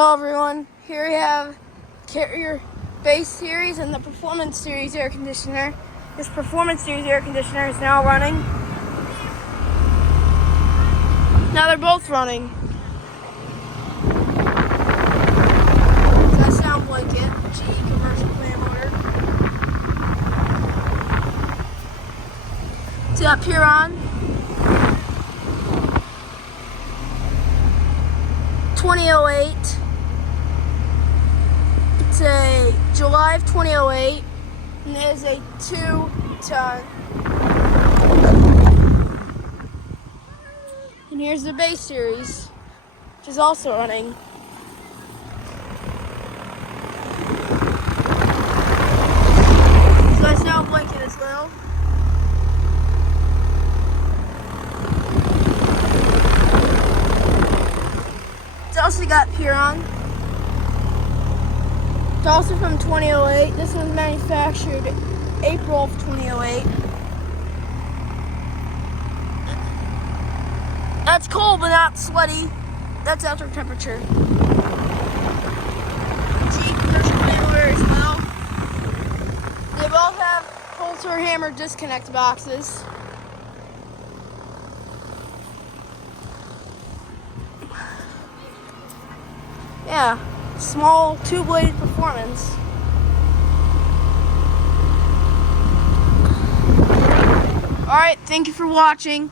Hello everyone, here we have Carrier Base Series and the Performance Series air conditioner. This Performance Series air conditioner is now running. Now they're both running. That sound blanket, GE commercial fan motor. See that Puron? 2008. It's a July of 2008, and it is a 2-ton. And here's the Base Series, which is also running. So I sound blanket as well. It's also got Puron. It's also from 2008. This was manufactured April of 2008. That's cold but not sweaty. That's outdoor temperature. GE commercial fan motor as well. They both have Holter hammer disconnect boxes. Yeah. Small two-bladed performance. Alright, thank you for watching.